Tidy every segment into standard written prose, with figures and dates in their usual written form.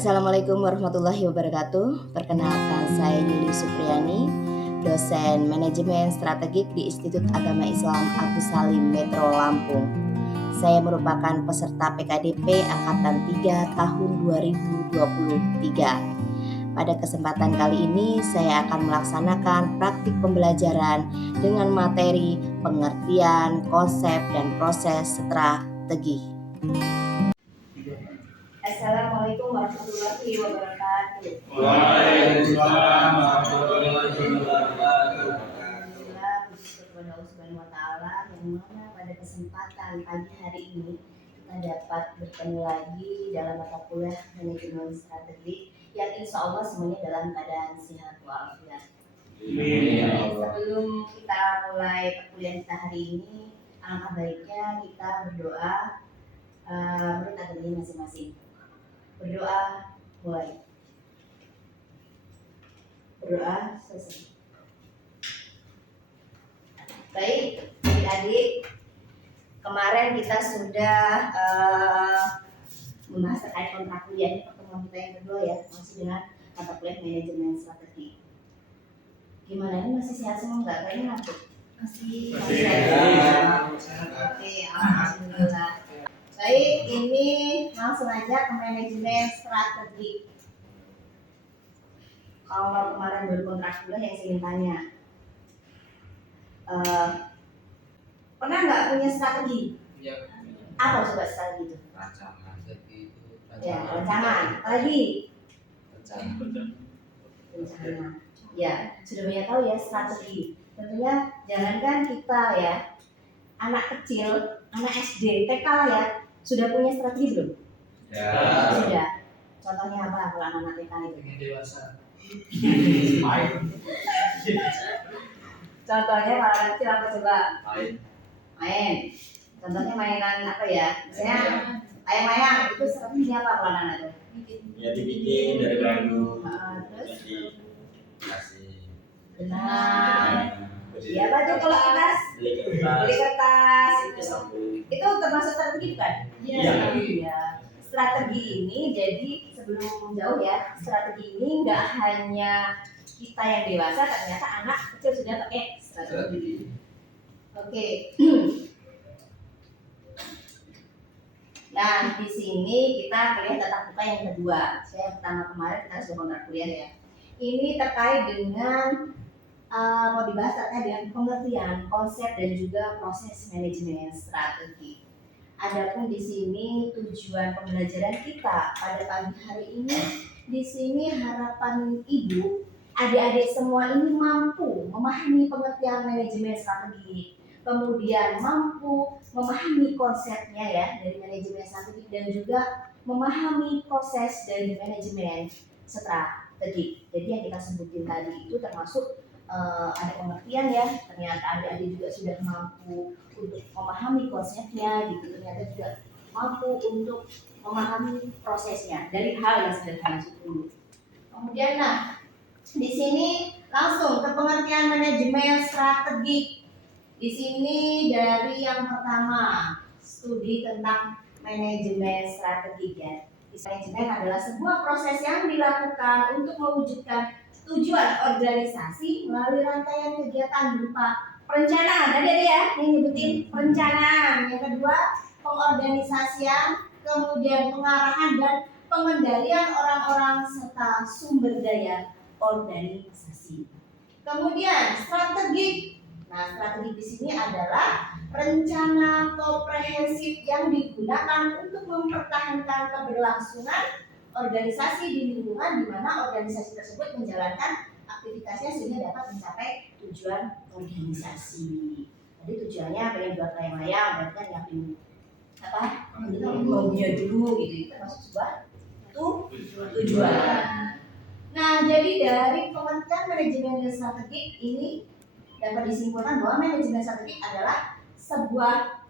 Assalamualaikum warahmatullahi wabarakatuh. Perkenalkan, saya Yuli Supriyani, dosen manajemen strategik di Institut Agama Islam Agus Salim Metro Lampung. Saya merupakan peserta PKDP Angkatan 3 tahun 2023. Pada kesempatan kali ini saya akan melaksanakan praktik pembelajaran dengan materi pengertian, konsep, dan proses strategi. Assalamualaikum warahmatullahi wabarakatuh. Waalaikumsalam warahmatullahi wabarakatuh. Alhamdulillah, puji kepada Allah Subhanahu wa taala yang mana pada kesempatan pagi hari ini kita dapat bertemu lagi dalam mata kuliah manajemen strategi yang insya Allah semuanya dalam keadaan sehat walafiat. Sebelum kita mulai perkuliahan kita hari ini, alangkah baiknya kita berdoa menurut agama masing-masing. Berdoa mulai. Berdoa selesai. Baik, adik-adik, kemarin kita sudah membahas terkait kontrak kuliah. Ini pertemuan kita yang kedua ya, masih dengan mata kuliah manajemen strategi. Gimana, ini masih sehat semua nggak? Kayaknya ngantuk. Masih sehat. Oke, alhamdulillah. Baik, ini langsung aja ke manajemen strategi. Kalau kemarin baru kontrak kuliah yang saya ingin tanya, pernah nggak punya strategi? Ya. Apa coba strategi itu? Rancangan jadi itu. Ya, rancangan. Lagi? Rencana. Ya, sudah banyak tahu ya strategi. Tentunya jangankan kita ya, anak kecil, anak SD, TK lah ya, sudah punya strategi belum? Ya. Sudah. Contohnya apa kalau anak TK itu? Pengen dewasa. Contohnya kalau anak kecil apa coba? Main. Contohnya mainan apa ya? Misalnya ayam-ayam, itu strategi apa kalau anak itu? Ya dibikin dari bambu. Terus? Kasih. Benar. Ya baju kalau kertas, Beli beli kertas itu. sapu. Itu termasuk strategi kan? Iya. Iya. Strategi ini jadi sebelum jauh ya, strategi ini nggak hanya kita yang dewasa, ternyata anak kecil sudah pakai strategi. Oke. Nah, di sini kita kuliah tatap muka yang kedua. Saya yang pertama kemarin kita sudah kontrak kuliah ya. Ini terkait dengan mau dibahas terkait dengan pengertian, konsep dan juga proses manajemen strategi. Adapun di sini tujuan pembelajaran kita pada pagi hari ini, di sini harapan ibu, adik-adik semua ini mampu memahami pengertian manajemen strategi, kemudian mampu memahami konsepnya ya dari manajemen strategi dan juga memahami proses dari manajemen strategi. Jadi yang kita sebutin tadi itu termasuk ada pengertian ya, ternyata adik-adik juga sudah mampu untuk memahami konsepnya gitu, ternyata juga mampu untuk memahami prosesnya dari hal yang sederhana dulu. Kemudian di sini langsung ke pengertian manajemen strategi. Di sini dari yang pertama studi tentang manajemen strategi ya. Manajemen adalah sebuah proses yang dilakukan untuk mewujudkan tujuan organisasi melalui rangkaian kegiatan berupa perencanaan. Tadi ya, yang nyebutin perencanaan. Yang kedua, pengorganisasian, kemudian pengarahan dan pengendalian orang-orang serta sumber daya organisasi. Kemudian strategi. Nah, strategi di sini adalah rencana komprehensif yang digunakan untuk mempertahankan keberlangsungan organisasi di lingkungan di mana organisasi tersebut menjalankan aktivitasnya sehingga dapat mencapai tujuan organisasi. Jadi tujuannya pengen buat layang-layang, berarti kan nyiapin apa? Mobilnya dulu gitu. Itu termasuk sebuah tujuan. Nah, jadi dari pengertian manajemen strategik ini dapat disimpulkan bahwa manajemen strategik adalah sebuah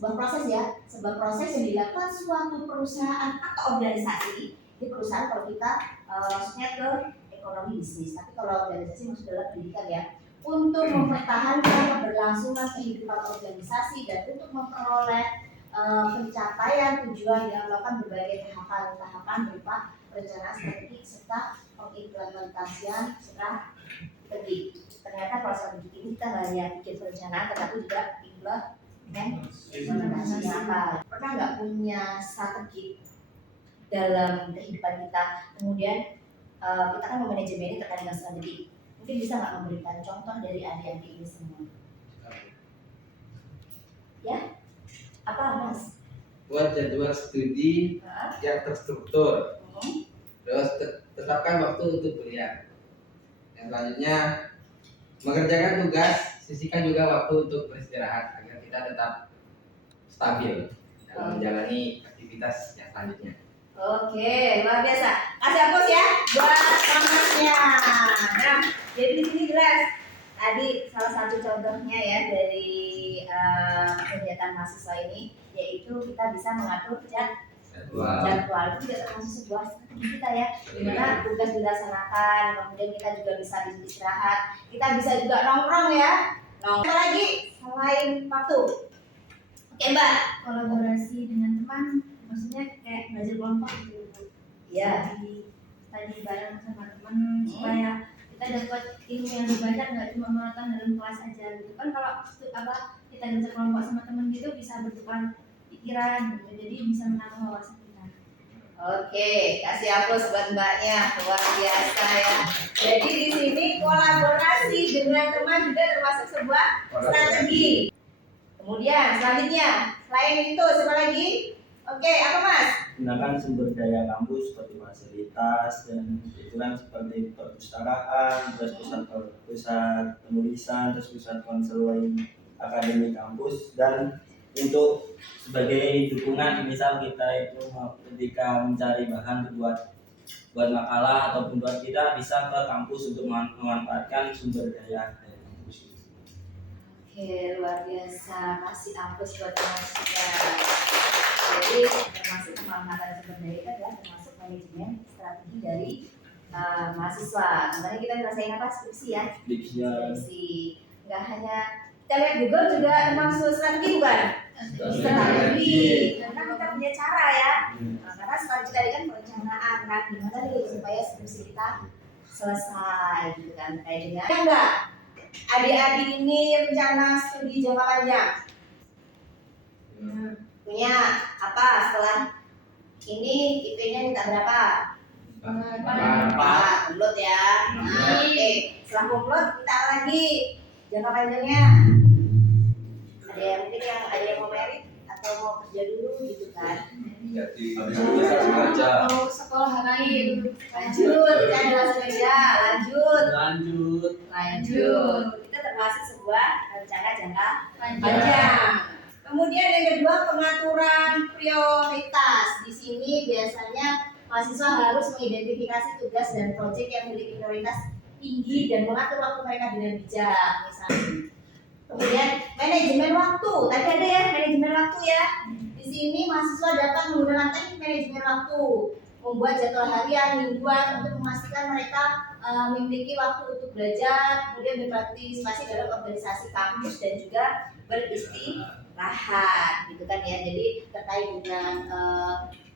proses ya, sebuah proses yang dilakukan suatu perusahaan atau organisasi. Di perusahaan kalau kita maksudnya ke ekonomi bisnis, tapi kalau organisasi maksudnya adalah pendidikan ya, untuk mempertahankan keberlangsungan kehidupan organisasi dan untuk memperoleh pencapaian tujuan dengan melakukan berbagai tahapan berupa perencanaan strategi serta pengimplementasian strategi. Ternyata kalau strategi ini kita nggak hanya bikin perencanaan, tetapi juga implementasinya apa. Pernah nggak punya strategi dalam kehidupan kita? Kemudian kita kan memanajemen ini terkait dengan strategi. Mungkin bisa nggak memberikan contoh dari adik-adik ini semua? Ya, apa Mas? Buat jadwal studi yang terstruktur. Terus tetapkan waktu untuk kuliah. Yang selanjutnya mengerjakan tugas, sisihkan juga waktu untuk beristirahat agar kita tetap stabil dalam menjalani aktivitas yang selanjutnya. Oke, luar biasa. Kasih hapus ya buat Masnya. Nah, jadi di sini jelas tadi salah satu contohnya ya dari kegiatan mahasiswa ini, yaitu kita bisa mengatur jadwal. Itu juga termasuk sebuah strategi kita ya, dimana tugas dilaksanakan, kemudian kita juga bisa istirahat, kita bisa juga nongkrong ya. Nongkrong lagi selain waktu. Oke Mbak, Kolaborasi dengan teman, maksudnya kayak belajar kelompok gitu Bu. ya. Tadi bareng sama teman supaya kita dapat ilmu yang lebih banyak, nggak cuma monoton dalam kelas aja gitu kan. Kalau kita belajar kelompok sama teman gitu bisa bertukar pikiran gitu, jadi bisa menambah wawasan kita. Oke, kasih hapus buat Mbaknya, luar biasa ya. Jadi di sini kolaborasi dengan teman juga termasuk sebuah strategi. Kemudian selanjutnya, selain itu siapa lagi? Oke, apa Mas? Gunakan sumber daya kampus seperti fasilitas dan kebetulan seperti perpustakaan, terus pusat penulisan, terus pusat konseling akademi kampus, dan untuk sebagai dukungan misal kita itu ketika mencari bahan buat makalah ataupun buat kita bisa ke kampus untuk memanfaatkan sumber daya dari kampus. Oke, luar biasa. Kasih hapus buat Masnya. Jadi termasuk pemanfaatan sumber daya itu adalah termasuk manajemen strategi dari mahasiswa. Kemarin kita ngerasain apa? Skripsi ya? Skripsi. Nggak hanya kita lihat Google juga termasuk strategi bukan? Strategi. Karena kita punya cara ya. Karena strategi tadi kan perencanaan kan, gimana nih supaya skripsi kita selesai gitu kan? Kayak dengan enggak? Adik-adik ini rencana studi jangka panjang. Punya apa setelah ini IP-nya minta berapa? 4 bulat ya. Nah, oke. Setelah kumlot minta apa lagi? Jangka panjangnya. Ada yang mau merit atau mau kerja dulu gitu kan? Jadi Mau sekolah lain, Lanjut, kita ada langsung aja. Lanjut. Itu termasuk sebuah rencana jangka panjang. Kemudian yang kedua, pengaturan prioritas. Di sini biasanya mahasiswa harus mengidentifikasi tugas dan proyek yang memiliki prioritas tinggi dan mengatur waktu mereka dengan bijak, misalnya. Kemudian manajemen waktu. Tadi ada ya manajemen waktu ya. Di sini mahasiswa dapat menggunakan teknik manajemen waktu, membuat jadwal harian, mingguan untuk memastikan mereka memiliki waktu untuk belajar, kemudian berpartisipasi dalam organisasi kampus dan juga beristirahat, gitu kan ya. Jadi terkait dengan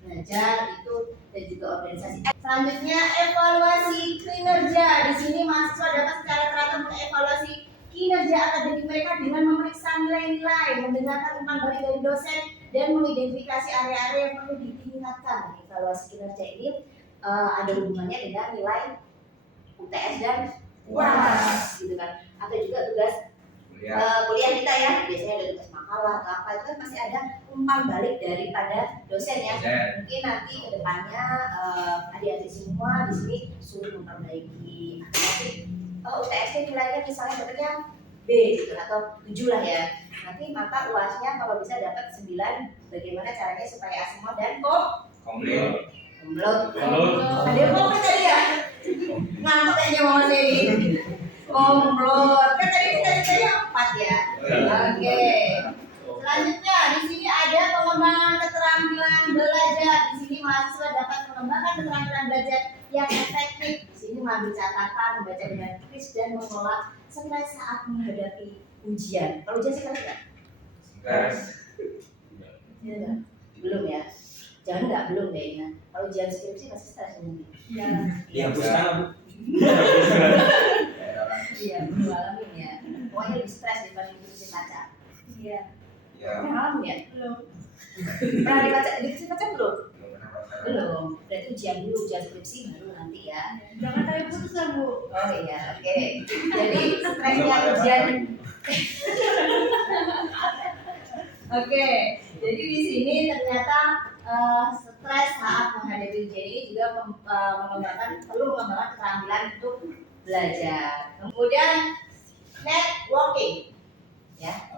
belajar itu dan juga organisasi. Selanjutnya evaluasi kinerja. Di sini mahasiswa dapat secara teratur mengevaluasi kinerja akademik mereka dengan memeriksa nilai-nilai, mendengarkan umpan balik dari dosen, dan mengidentifikasi area-area yang perlu ditingkatkan. Evaluasi kinerja ini ada hubungannya dengan nilai UTS dan UAS, gitu kan? Atau juga tugas kuliah kita ya, biasanya ada tugas makalah atau apa, itu kan pasti ada umpan balik daripada dosen ya. Mungkin nanti kedepannya adik-adik semua di sini suruh memperbaiki UTS-nya nilainya misalnya dapatnya B gitu, atau 7 lah ya. Nanti maka UAS-nya kalau bisa dapat 9. Bagaimana caranya supaya semua dan komplot. Ada yang komplot tadi ya? Ngantuk kayaknya mau ini. Komplot. Kan tadi kita 4 ya. Oke. Selanjutnya di sini ada pengembangan keterampilan belajar. Di sini mahasiswa dapat mengembangkan keterampilan belajar yang efektif. Di sini mengambil catatan, membaca dengan kritis dan mengolah stres saat menghadapi ujian. Kalau ujian sih nggak? Iya. Belum ya? Jangan nggak belum deh Ina. Kalau ujian skripsi pasti stres nanti. Iya. Dihapuskan Bu. Iya, belum ngalamin ya. Pokoknya lebih stres daripada diskusi kaca. Iya. Ya. Pernah ngalamin ya? Belum. Pernah diskusi kaca belum? Belum. Berarti ujian dulu, ujian skripsi baru nanti ya. Jangan sampai putus lah Bu. Oh iya, oke. Jadi stresnya ujian. Oke, jadi di sini ternyata stres saat menghadapi ujian ini juga perlu mengembangkan keterampilan untuk belajar. Kemudian networking, ya.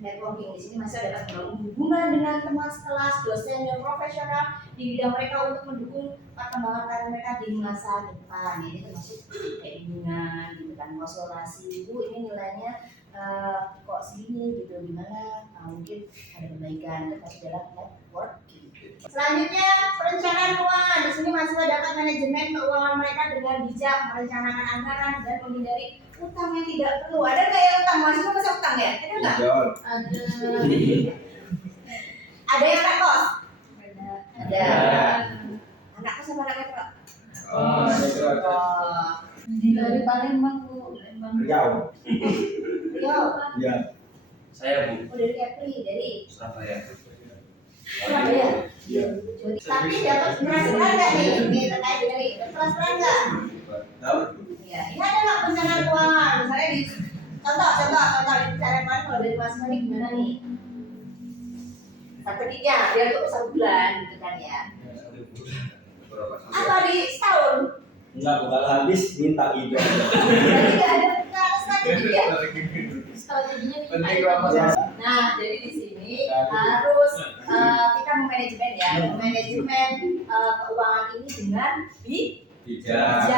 Networking di sini masih dapat membangun hubungan dengan teman sekelas, dosen yang profesional di bidang mereka untuk mendukung perkembangan karir mereka di masa depan. Ini termasuk kayak bimbingan, gitu kan, konsultasi. Bu, ini nilainya kok segini gitu, gimana? Mungkin ada perbaikan, itu masih dalam networking. Selanjutnya perencanaan keuangan. Di sini mahasiswa dapat manajemen keuangan mereka dengan bijak, merencanakan anggaran dan menghindari utang yang tidak perlu. Ada nggak yang utang? Mahasiswa masa utang ya? Ada nggak? Ada. Ada yang anak kos? Ada. Anak kos sama anak kos? Oh, Dari Palembang Bu. Riau. Yo. Iya. Saya Bu. Oh, dari Kepri, dari Surabaya. Surabaya. Iya. Tapi dapat transferan nggak nih? Ini terkait dengan ini. Dapat transferan nggak? Tahu. Iya. Ini ada nggak perencanaan keuangan? Misalnya di contoh di perencanaan keuangan kalau dari Mas Mani gimana nih? Strateginya biar tuh 1 bulan gitu kan ya. Apa di setahun? Enggak, bakal habis minta ide. Jadi nggak ada strategi ya. Strateginya Penting nih. banget. Nah, jadi di sini harus kita memanajemen ya, memanajemen keuangan ini dengan bijak.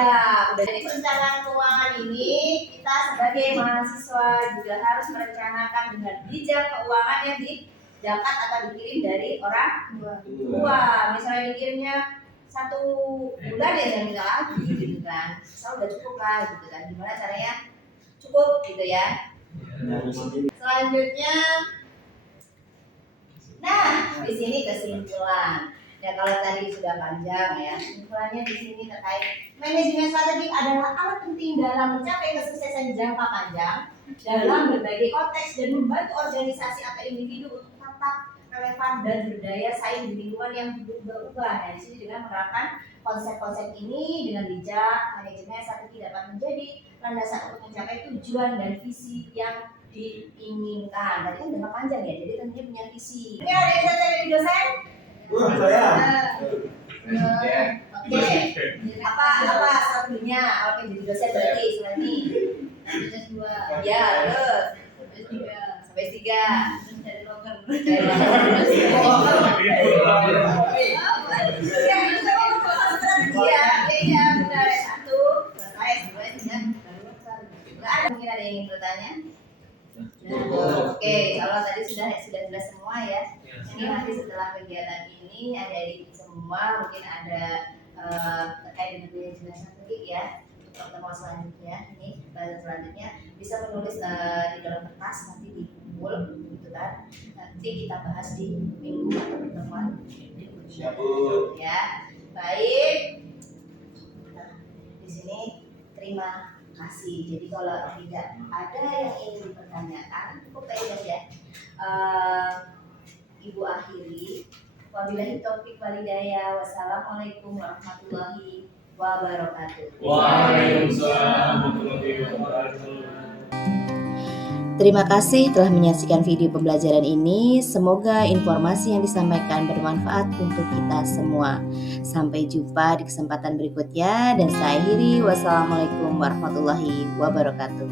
Dari perencanaan keuangan ini kita sebagai mahasiswa juga harus merencanakan dengan bijak keuangan yang didapat atau dikirim dari orang tua. Misalnya dikirimnya 1 bulan ya jangan minta lagi gitu kan. Saya udah cukup lah gitu kan. Gimana caranya cukup gitu ya. Selanjutnya, nah di sini kesimpulan. Ya kalau tadi sudah panjang ya, kesimpulannya di sini terkait manajemen strategik adalah alat penting dalam mencapai kesuksesan jangka panjang dalam berbagai konteks dan membantu organisasi atau individu untuk tetap relevan dan berdaya saing di lingkungan yang berubah-ubah. Nah di sini dengan menerapkan konsep-konsep ini dengan bijak, manajemen strategi dapat menjadi landasan untuk mencapai tujuan dan visi yang diinginkan. Tadi kan jangka panjang ya, jadi tentunya punya visi. Ini ada yang saya dari dosen? Saya. Oke. Apa strateginya? Oke, jadi dosen berarti selain ini. S2. Ya, terus S3. sampai 3. Terus dari loker. Iya, benar. 1, selesai, 2 ya. Ada mungkin ada yang ingin bertanya? Nah, oke, kalau tadi sudah jelas semua ya. Ini nanti setelah kegiatan ini adik-adik semua mungkin ada terkait dengan yang jelas nanti ya. Untuk pertemuan selanjutnya, ini pelajaran selanjutnya bisa menulis di dalam kertas nanti dikumpul gitu kan. Nanti kita bahas di minggu atau pertemuan berikutnya. Siap, Bu. Ya, baik. Nah, di sini terima kasih. Jadi kalau tidak ada yang ingin dipertanyakan, cukup aja ya. Ibu akhiri. Wabillahi taufik wal hidayah. Wassalamualaikum warahmatullahi wabarakatuh. Waalaikumsalam warahmatullahi wabarakatuh. Terima kasih telah menyaksikan video pembelajaran ini. Semoga informasi yang disampaikan bermanfaat untuk kita semua. Sampai jumpa di kesempatan berikutnya dan saya akhiri. Wassalamualaikum warahmatullahi wabarakatuh.